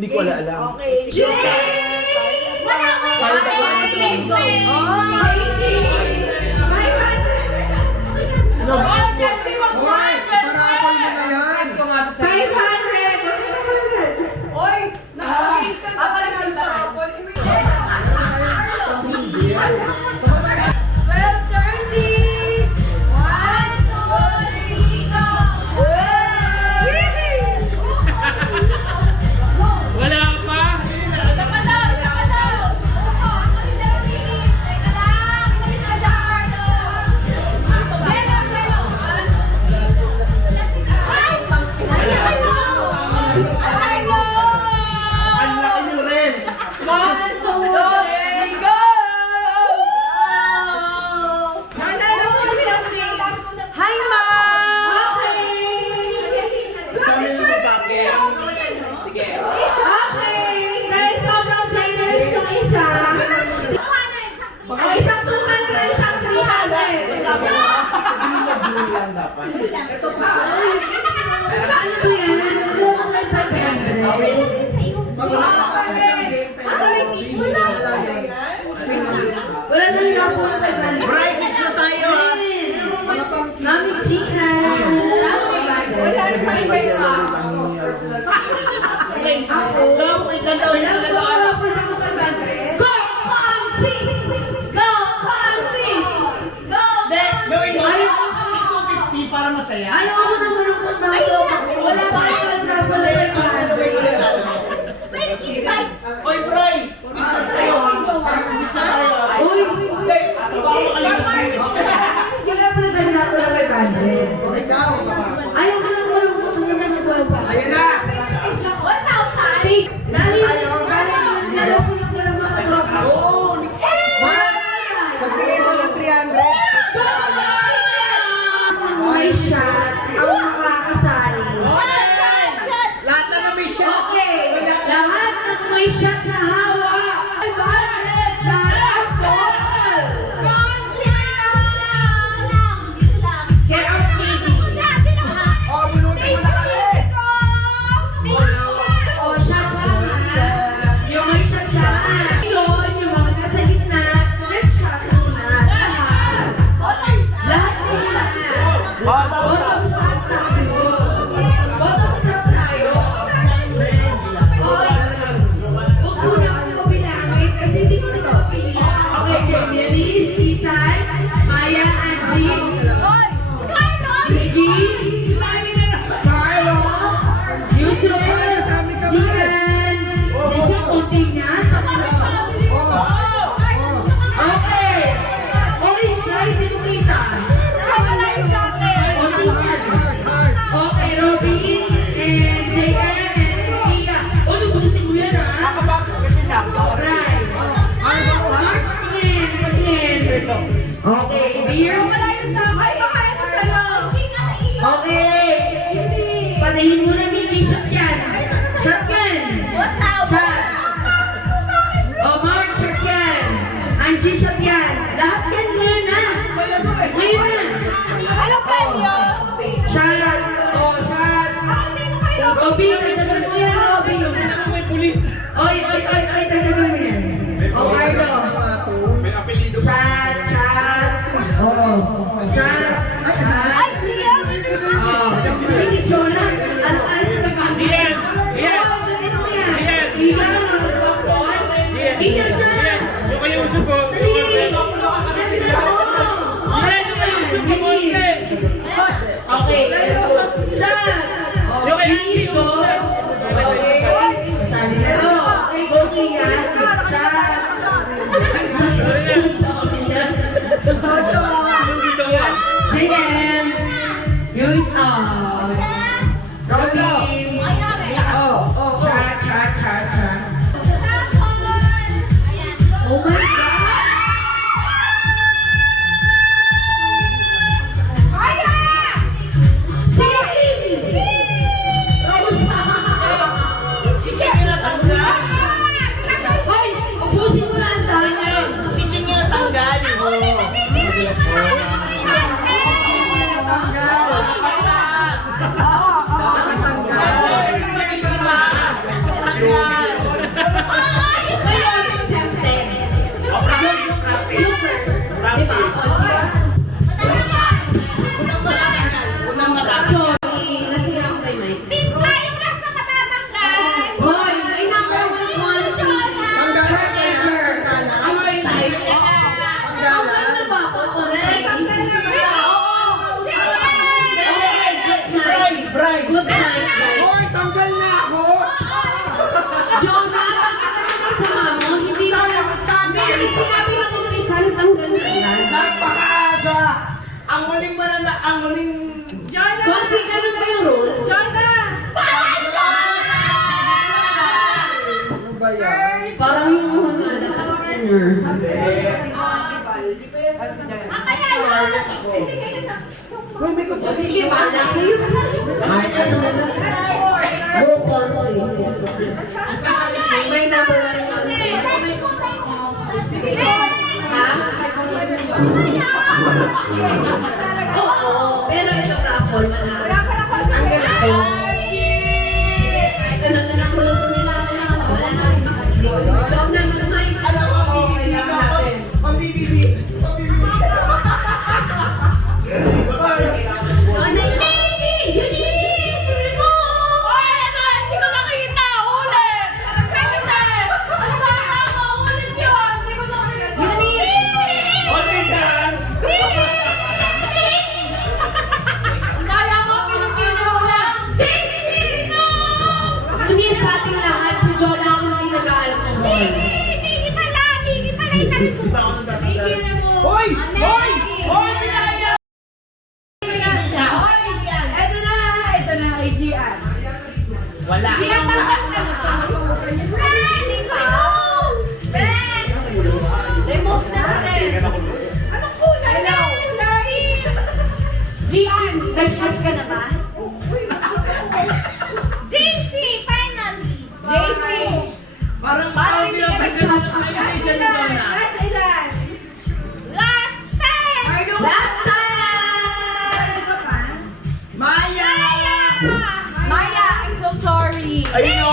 Hindi ko alam. Okay. Ito pa. Wala na yung ako. Private na tayo ha. Nami Jihan. Wala na private pa. Hello, wait na daw. Go Fonzie! Go Fonzie! Go! Gawin mo. 250 para masaya. Ayaw ko na marunong na ito. Wala pa kayo na pala. Oy, Bray! Minsan tayo ha. Minsan tayo ha. Uy! Hindi, sabaw mo kalimut mo. Wala pala tayo na pala kay Bande. Ayaw ko na marunong na ito. Ayan na! Dahil nalasin ko na mga tropa. Oo! Magbigay sa ng 300. May shot ang makakasali. Lahat na na may shot. Okay, lahat ng may shot na hawa. Violet Darafol! Get out, baby! Oh, bulutin mo na kami! O, shot lang ha. Yung may shot lang. Yun, yung mga nasa gitna, let's shot muna. Lahat. Lahat muna. Bottoms up! Bottoms up tayo. Oy, huwag muna ako bilangin kasi hindi ko ito pila. Okay, Demianis, Isay, Maya, Angie, Gigi, Carlo, Yusuf, Gian, medyo kunti niya. Okay. Okay, guys, hindi ko kita. Okay, Robin, and JM, and Tia. O, lubusin mo yan, ha? Alright. Patingin. Okay, beer. Okay. Patayin mo na, Miki. Shot yan. Shot yan. Shot. O, Mark, shot yan. Angie, shot yan. Lahat yan ngayon, ha? Ngayon na. Shot. O, shot. Robin, tagdagan mo yan, Robin. Oy, tagdagan mo yan. O, Carlo. Shot, shot. O, shot. Hindi, Jonah. Ano ka sa nagkakaroon? Gian! Sabihin mo yan. Iyan ang nagkakaroon. Iyan siya. Yung kayo usap ko. Okay. Shot. Yung kayo usap ko. Masali na to. Okay, go Kia. Shot. JM. Yun. Robin. Shot. Oh my God. Yung Di ba? Sorry, nasira ko kay Mike. Hoy, may number one concert forever. In my life. Ang ano ba ako concert? Bray! Good night, guys. Hoy, tanggal na ako! Jonah, bakit naman kasama mo? Hindi mo Hindi, sinabi ng umpisa, tanggal na yan. Napakaaga! Ang huling So, sige na ba yung rules? Ano ba yan? Parang yung ano, partner. Hoy, may kutsali! Wala ko yun. Ay, ano na lang? Go concert. May number one concert. Ha? Oo, pero ito raffle, wala. Ang ganito. Kahit ano na rules nila, wala na rin makakaliwas. Ikaw naman, Mike. Ano ang BBB natin? Ang BBB! Only dance! Hindi sa ating lahat, si Jonah ang hindi nag-alcohol. Hoy! Hoy! Hoy, pinaya! Ito na, kay Gian. Wala. Remove na sa red. Anong kulay? Hello. Gian, nag-shot ka na ba? JC! Parang hindi ka nag-shot. Ay, isa ni Jonah. Last time! Maya! Maya, I'm so sorry. Ayun o!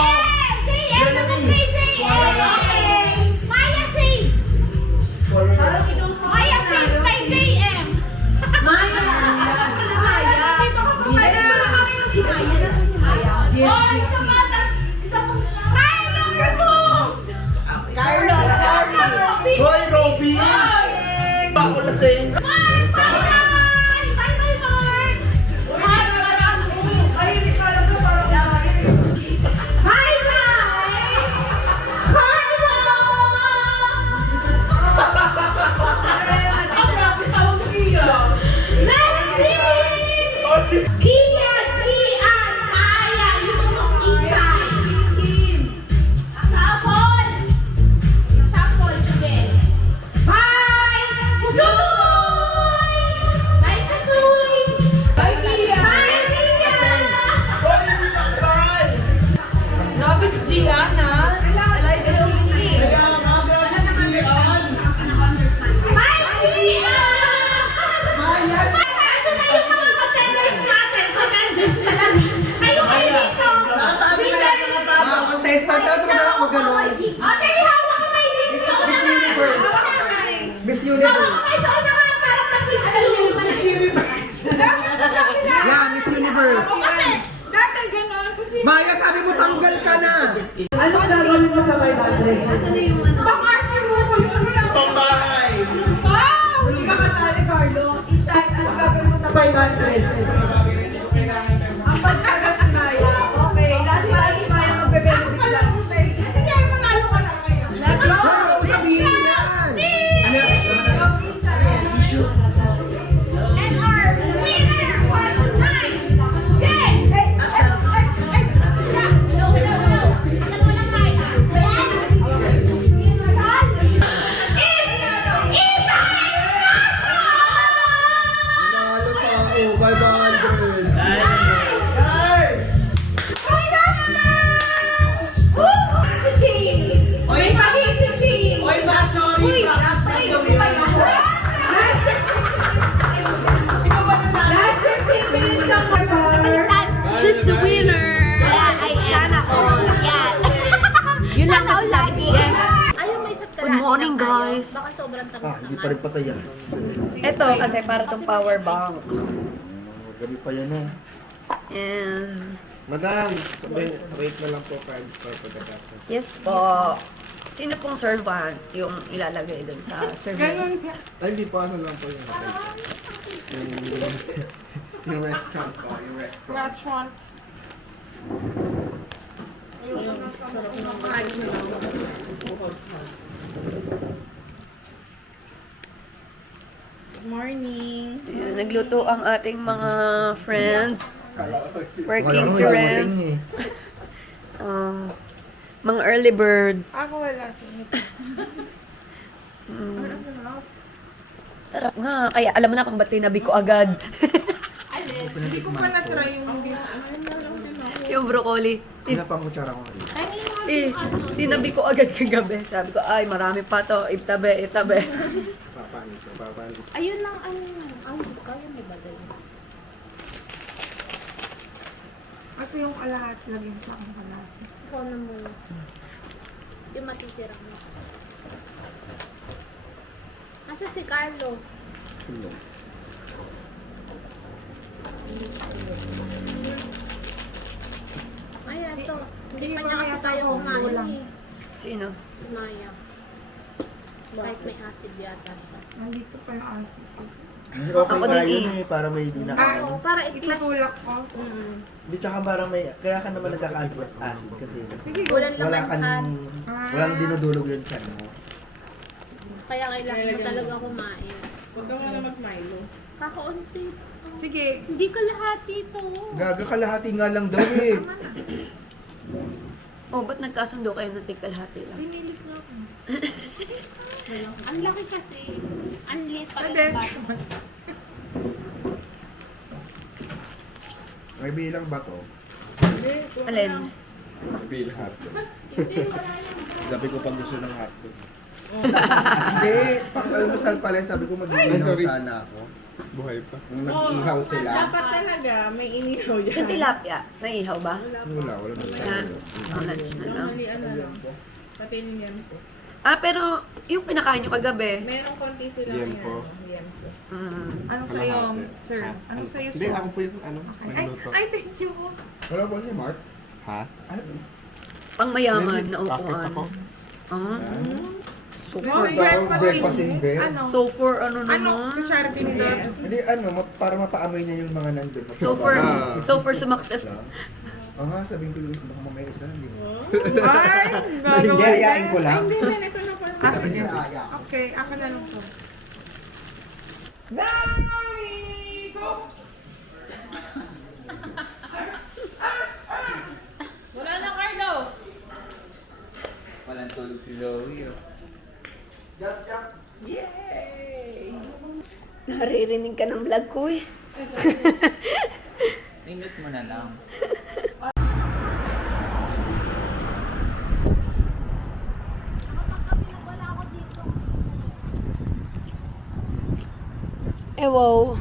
Maya! Asan ka na, Maya? Ay, wala kami na si Maya. Nasa si Maya? Carlo, sorry! Hoy, Robby! Bako lasing! Grabe si Gian, ha? Alay, Kaya nga, grabe si Lian! Maya! Mga contestant, dapat mo gano'n. Miss Universe! Miss Universe! Miss Universe! Yeah, Miss Universe! Maya, sabi mo tanggal ka na! Ano gagawin mo sa 500? Pambahay! Hindi ka kasali, Carlo. Ano gagawin mo sa 500? Ano sabihin yan? Issue. Nalo pa ako, 500. sobrang tamis Ah, hindi naman. pa rin patay yan. Ito kasi para tong power bank. Gabi pa yan eh. Yes. Madam, sabihin, rate na lang po 5 star pagkatapos. Yes po. Sino pong servant yung ilalagay dun sa survey? Ay, hindi po, ano lang po yung yung restaurant po, yung restaurant. Morning. Ayan, nagluto ang ating mga friends. Working Wala si mo, Renz. wala eh. Mga early bird. Ako wala sa Sarap nga. Kaya alam mo na kung ba't tinabi ko agad. Hindi ko pa na-try yung beef. Yung broccoli. Pinapang kutsara ko. Tinabi ko agad kagabi. Sabi ko, ay marami pa to. Itabi, itabi. Papanis, papanis. Ayun lang, ano yun. Ay, kaya mo ba dali? Ito yung kalahat. Lagyan sa akin kalahat. Ikaw na muna. Yung matitira mo. Nasa si Carlo? Ay, ito. Hindi pa niya kasi tayo kumain eh. Sino? Si Maya. Kahit may acid yata. Nandito pa yung acid. Okay Ako nga din yun eh, para may di na ano. Para i-flash. Itutulak ko. Hindi, tsaka parang may, kaya ka naman nagkaka-acid kasi Sige, Walang wala laman ka kan. nang, walang dinudulog yung chan mo. Kaya kailangan mo talaga kumain. Huwag ka muna mag-Milo. Kakaunti. Sige. Hindi ka lahat ito. Gaga kalahati nga lang daw eh. Oh, ba't nagkasundo kayo ng tigkalhati lang? Pinilit na ako. Ang laki kasi. Ang liit pala Pwede. ng baso. May bilang ba to? Alin? Bill hotdog. Sabi ko pag gusto ng hotdog. Hindi, pang almusal pala, sabi ko mag-iihaw sorry. sana ako. Buhay pa. Nung nag-iihaw sila. Dapat talaga may inihaw yan. Yung tilapia, naihaw ba? Wala Ha? masyado. Ang lunch na lang. Normally, ano lang. Patinin yan po. Ah, pero yung pinakain nyo kagabi. Merong konti sila. Yan yan. po. Yan po. Anong Kalahati. sa'yo, sir? Ha? Anong sa'yo, Hindi, sir? ako po yung ano, Ay, nagluto. ay, thank you. Wala po si Mark? Ha? Ano? Pang mayaman na Bakit upuan. ako? Ah, so May for, breakfast breakfast in in- bed? Ano? so for ano Ano? naman? Charity nila. Hindi, ano, para mapaamoy niya yung mga nandun. Ah. So for sumakses. Oo nga, sabihin ko baka mamaya isa, hindi mo. Ay, Hindi, ayain ko lang. Ay, hindi, man, ito na pa. Ah, sige. Aya. Okay, ako na lang po. Wala na, Carlo! Walang tulog si Zoe. Oh. Naririnig ka ng vlog ko eh. Ingat mo na lang. Eh wow.